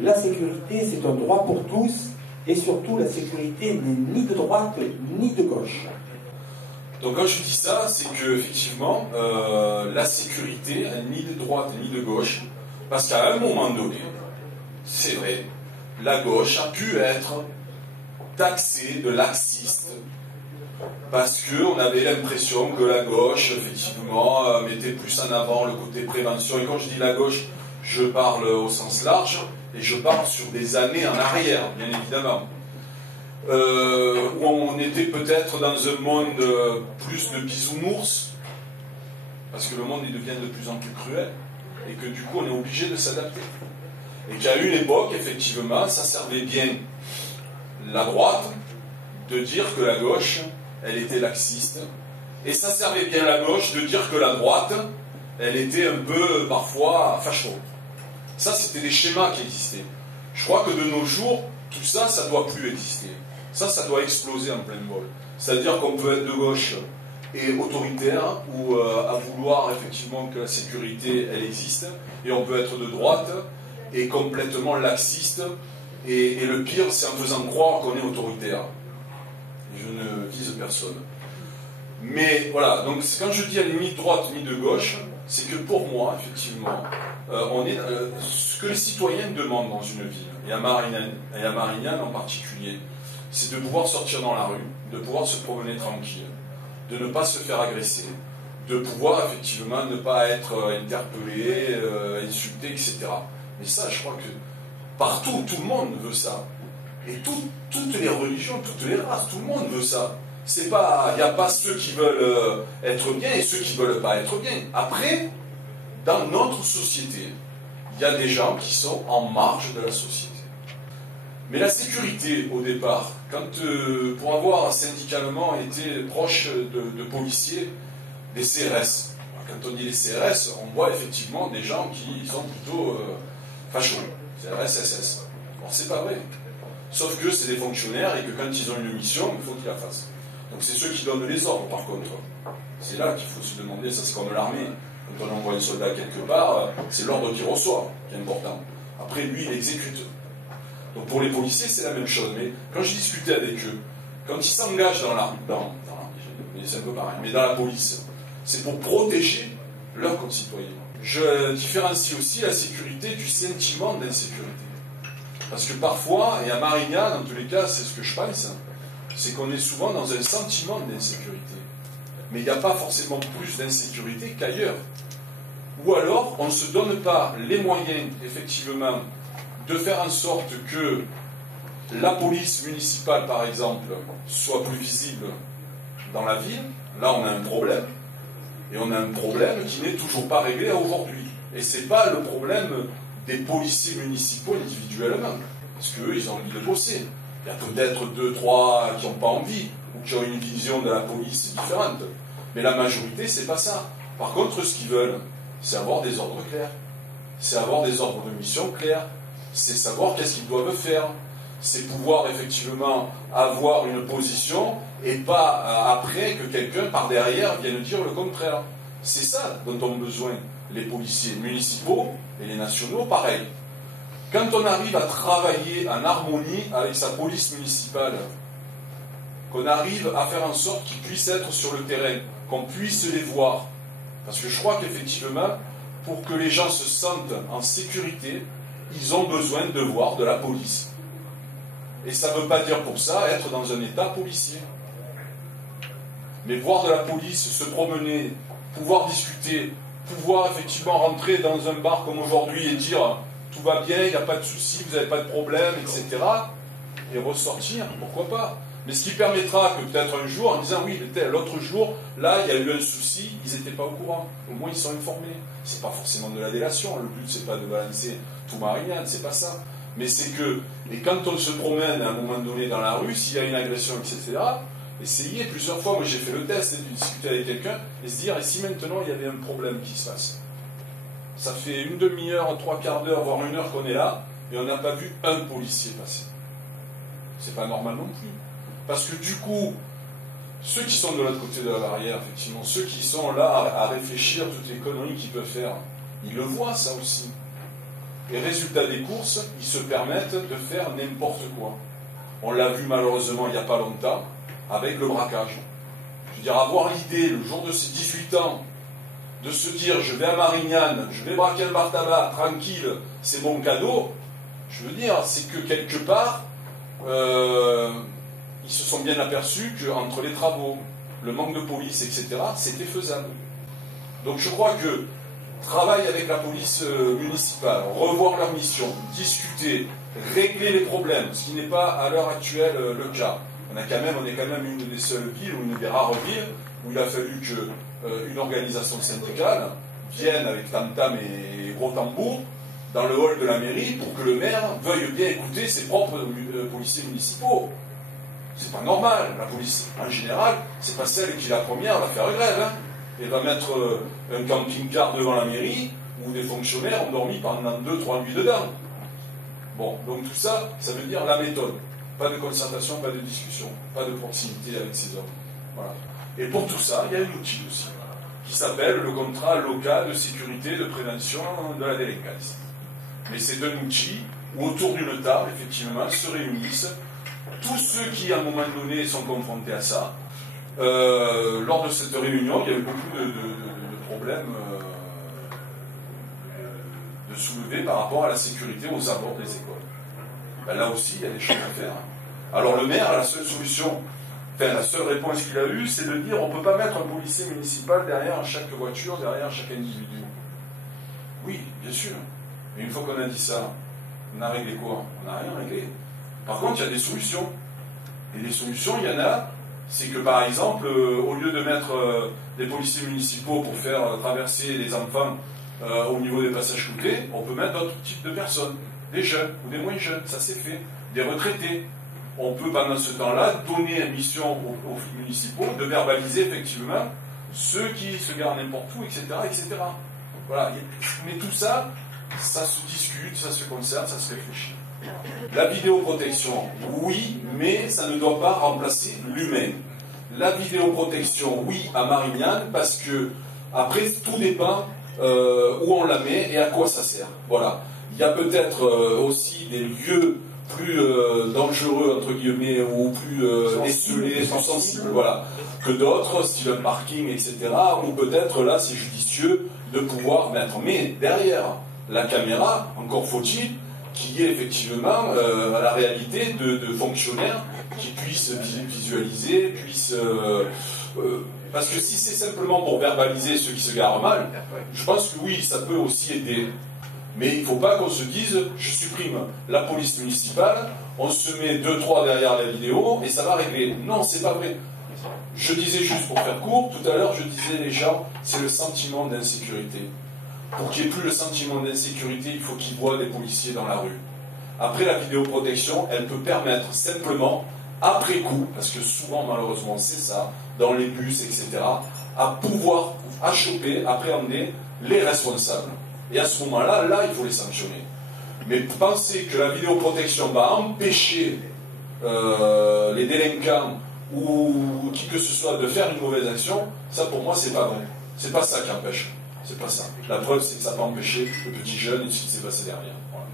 La sécurité, c'est un droit pour tous, et surtout, la sécurité n'est ni de droite ni de gauche. Donc quand je dis ça, c'est que effectivement, la sécurité n'est ni de droite ni de gauche, parce qu'à un moment donné, c'est vrai, la gauche a pu être taxée de laxiste, parce qu'on avait l'impression que la gauche, effectivement, mettait plus en avant le côté prévention. Et quand je dis la gauche, je parle au sens large, et je parle sur des années en arrière, bien évidemment. Où on était peut-être dans un monde plus de bisounours, parce que le monde il devient de plus en plus cruel, et que du coup on est obligé de s'adapter. Et qu'à une époque, effectivement, ça servait bien la droite de dire que la gauche, elle était laxiste, et ça servait bien la gauche de dire que la droite, elle était un peu, parfois, facho. Ça, c'était des schémas qui existaient. Je crois que de nos jours, tout ça, ça ne doit plus exister. Ça doit exploser en plein vol. C'est-à-dire qu'on peut être de gauche et autoritaire, ou à vouloir effectivement que la sécurité, elle existe, et on peut être de droite et complètement laxiste, et le pire, c'est en faisant croire qu'on est autoritaire. Je ne vise personne. Mais voilà, donc quand je dis à la limite droite ni de gauche, c'est que pour moi, effectivement, on est ce que les citoyens demandent dans une ville, et à Marignane en particulier, c'est de pouvoir sortir dans la rue, de pouvoir se promener tranquille, de ne pas se faire agresser, de pouvoir effectivement ne pas être interpellé, insulté, etc. Mais ça, je crois que partout, tout le monde veut ça. Et toutes les religions, toutes les races, tout le monde veut ça. C'est pas, il n'y a pas ceux qui veulent être bien et ceux qui ne veulent pas être bien. Après, dans notre société, il y a des gens qui sont en marge de la société. Mais la sécurité, au départ, quand pour avoir syndicalement été proche de policiers, des CRS, quand on dit les CRS, on voit effectivement des gens qui sont plutôt fachos, CRS, SS. Alors c'est pas vrai. Sauf que c'est des fonctionnaires et que quand ils ont une mission, il faut qu'ils la fassent. Donc c'est ceux qui donnent les ordres par contre. C'est là qu'il faut se demander, ça c'est comme l'armée. Quand on envoie un soldat quelque part, c'est l'ordre qu'il reçoit qui est important. Après lui, il exécute. Donc pour les policiers, c'est la même chose. Mais quand je discutais avec eux, quand ils s'engagent dans l'armée, c'est un peu pareil, mais dans la police, c'est pour protéger leurs concitoyens. Je différencie aussi la sécurité du sentiment d'insécurité. Parce que parfois, et à Marignane, dans tous les cas, c'est ce que je pense, c'est qu'on est souvent dans un sentiment d'insécurité. Mais il n'y a pas forcément plus d'insécurité qu'ailleurs. Ou alors, on ne se donne pas les moyens, effectivement, de faire en sorte que la police municipale, par exemple, soit plus visible dans la ville. Là, on a un problème. Et on a un problème qui n'est toujours pas réglé aujourd'hui. Et ce n'est pas le problème des policiers municipaux individuellement. Parce qu'eux, ils ont envie de bosser. Il y a peut-être 2, 3 qui n'ont pas envie, ou qui ont une vision de la police différente. Mais la majorité, c'est pas ça. Par contre, ce qu'ils veulent, c'est avoir des ordres clairs. C'est avoir des ordres de mission clairs. C'est savoir qu'est-ce qu'ils doivent faire. C'est pouvoir effectivement avoir une position et pas après que quelqu'un par derrière vienne dire le contraire. C'est ça dont ont besoin les policiers municipaux et les nationaux, pareil. Quand on arrive à travailler en harmonie avec sa police municipale, qu'on arrive à faire en sorte qu'ils puissent être sur le terrain, qu'on puisse les voir, parce que je crois qu'effectivement, pour que les gens se sentent en sécurité, ils ont besoin de voir de la police. Et ça ne veut pas dire pour ça être dans un état policier. Mais voir de la police, se promener, pouvoir discuter, pouvoir effectivement rentrer dans un bar comme aujourd'hui et dire tout va bien, il n'y a pas de souci, vous n'avez pas de problème, etc. Et ressortir, pourquoi pas. Mais ce qui permettra que peut-être un jour, en disant oui, l'autre jour, là, il y a eu un souci, ils n'étaient pas au courant. Au moins, ils sont informés. C'est pas forcément de la délation. Le but, c'est pas de balancer tout Marignane, c'est pas ça. Mais c'est que, et quand on se promène à un moment donné dans la rue, s'il y a une agression, etc., essayez plusieurs fois, moi j'ai fait le test, de discuter avec quelqu'un, et se dire, et si maintenant il y avait un problème qui se passe? Ça fait une demi-heure, 3/4 d'heure, voire 1 heure qu'on est là, et on n'a pas vu un policier passer. C'est pas normal non plus. Parce que du coup, ceux qui sont de l'autre côté de la barrière, effectivement, ceux qui sont là à réfléchir toutes les conneries qu'ils peuvent faire, ils le voient ça aussi. Et résultat des courses, ils se permettent de faire n'importe quoi. On l'a vu malheureusement il n'y a pas longtemps avec le braquage. Je veux dire, avoir l'idée, le jour de ses 18 ans, de se dire je vais à Marignane, je vais braquer un bar tabac, tranquille, c'est mon cadeau, je veux dire, c'est que quelque part, ils se sont bien aperçus qu'entre les travaux, le manque de police, etc., c'était faisable. Donc je crois que travailler avec la police municipale, revoir leur mission, discuter, régler les problèmes, ce qui n'est pas à l'heure actuelle le cas. On est quand même une des seules villes, ou une des rares villes, où il a fallu qu'une organisation syndicale vienne avec tam-tam et gros tambour dans le hall de la mairie pour que le maire veuille bien écouter ses propres policiers municipaux. C'est pas normal. La police, en général, c'est pas celle qui est la première à faire grève. Hein. Elle va mettre un camping-car devant la mairie où des fonctionnaires ont dormi pendant 2-3 nuits dedans. Bon, donc tout ça, ça veut dire la méthode. Pas de concertation, pas de discussion, pas de proximité avec ces hommes. Voilà. Et pour tout ça, il y a un outil aussi, qui s'appelle le contrat local de sécurité de prévention de la délinquance. Mais c'est un outil où autour d'une table, effectivement, se réunissent tous ceux qui, à un moment donné, sont confrontés à ça. Lors de cette réunion, il y a eu beaucoup de problèmes de soulever par rapport à la sécurité aux abords des écoles. Ben là aussi, il y a des choses à faire. Alors le maire, la seule solution, la seule réponse qu'il a eue, c'est de dire on ne peut pas mettre un policier municipal derrière chaque voiture, derrière chaque individu. Oui, bien sûr. Mais une fois qu'on a dit ça, on a réglé quoi? On n'a rien réglé. Par contre, il y a des solutions. Et les solutions, il y en a, c'est que par exemple, au lieu de mettre des policiers municipaux pour faire traverser les enfants au niveau des passages cloutés, on peut mettre d'autres types de personnes. Des jeunes ou des moins jeunes, ça s'est fait. Des retraités. On peut pendant ce temps-là donner une mission aux municipaux de verbaliser effectivement ceux qui se garent n'importe où, etc., etc. Voilà. Mais tout ça, ça se discute, ça se concerne, ça se réfléchit. La vidéoprotection, oui, mais ça ne doit pas remplacer l'humain. La vidéoprotection, oui, à Marignane, parce que après, tout dépend où on la met et à quoi ça sert. Voilà. Il y a peut-être aussi des lieux plus dangereux, entre guillemets, ou plus esselés, plus sensibles, voilà, que d'autres, style un parking, etc., où peut-être là, c'est judicieux de pouvoir mettre. Mais derrière la caméra, encore faut-il qu'il y ait effectivement la réalité de fonctionnaires qui puissent visualiser, parce que si c'est simplement pour verbaliser ceux qui se garent mal, je pense que oui, ça peut aussi aider. Mais il ne faut pas qu'on se dise, je supprime la police municipale, on se met 2-3 derrière la vidéo et ça va régler. Non, c'est pas vrai. Je disais juste pour faire court, tout à l'heure je disais les gens, c'est le sentiment d'insécurité. Pour qu'il n'y ait plus le sentiment d'insécurité, il faut qu'ils voient des policiers dans la rue. Après, la vidéoprotection, elle peut permettre simplement, après coup, parce que souvent malheureusement c'est ça, dans les bus, etc., à pouvoir choper, appréhender les responsables. Et à ce moment-là, là, il faut les sanctionner. Mais penser que la vidéoprotection va empêcher les délinquants ou qui que ce soit de faire une mauvaise action, ça pour moi, c'est pas vrai. C'est pas ça qui empêche. C'est pas ça. La preuve, c'est que ça n'a pas empêché le petit jeune et ce qui s'est passé derrière. Voilà.